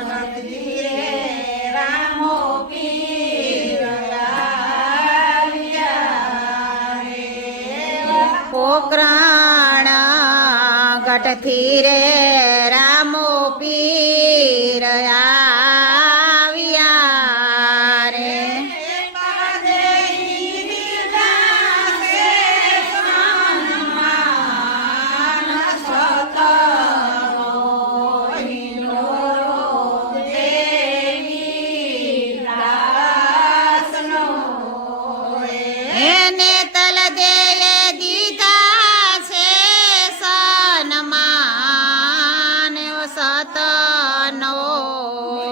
ધીરે રામો પીર આવ્યા રે પોકરણ ગઢથી રે રામો પીર આવ્યા રે એને તલદેયે દીધા છે સન્માન સતનો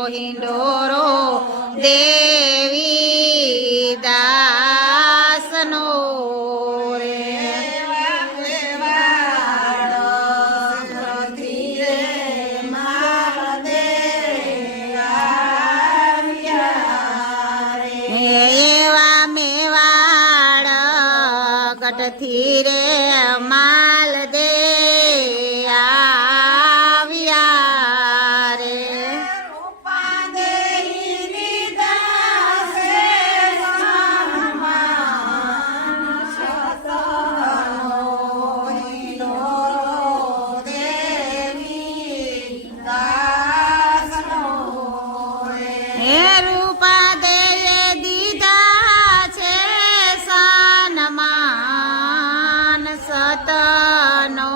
હિંડોરો દેવી દાસનો રે એવા મેવાડ ગઢથી રે માલ દે આવ્યા રે હે રૂપા દેયે દીધા છે સન્માન સતનો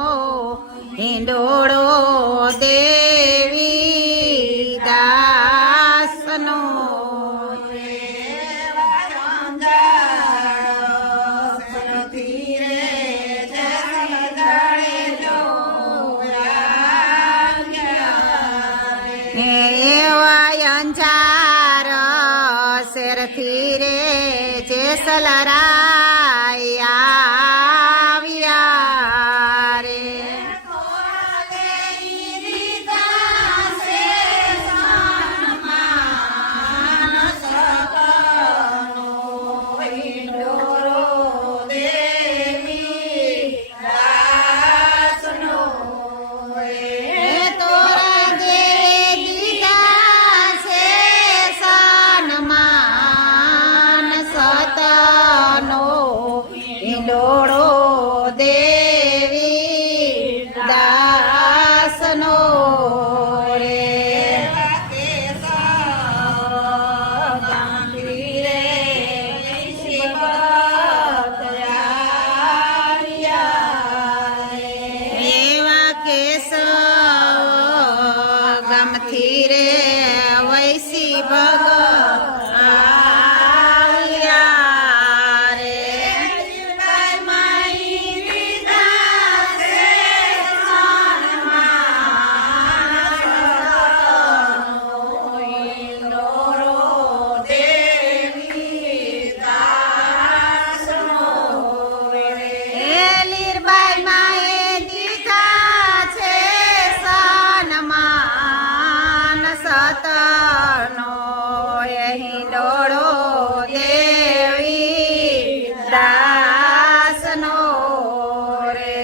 હિંડોળો દેવી દાસનો એવા અંજાર શેરથી રે જેસલરાય આવ્યા રે તોરા દેવે દીધા છે સન્માન સતનો હિંડોળો દેવી દાસનો રે એવા કેશવ ગમથી રે વૈસી ભગ આવ્યા રે લીરબાઈ માએ દીધા છે સન્માન સતનો હિંડોળો દેવી દાસનો રે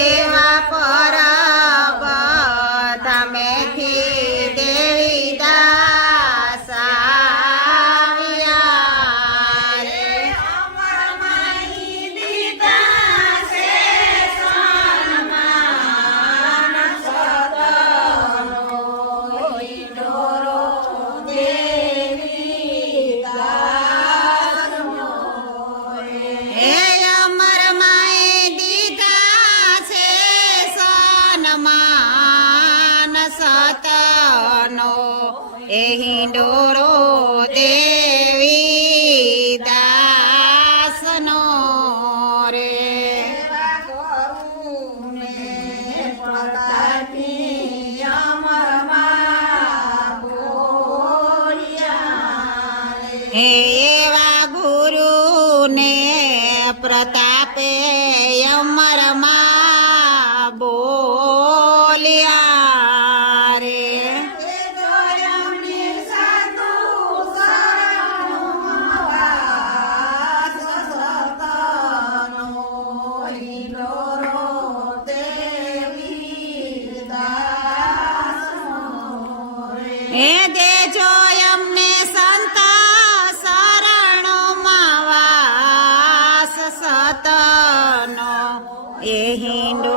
એવા પરબ ધામેથી દેવી દાસ આવ્યા રે હે અમર માએ દીધા છે સન્માન સતનો એ હિંડોળો દેવી દાસનો રે એવા ગુરુને પ્રતાપે અમરમાં બોલ્યા રે એ હિંડો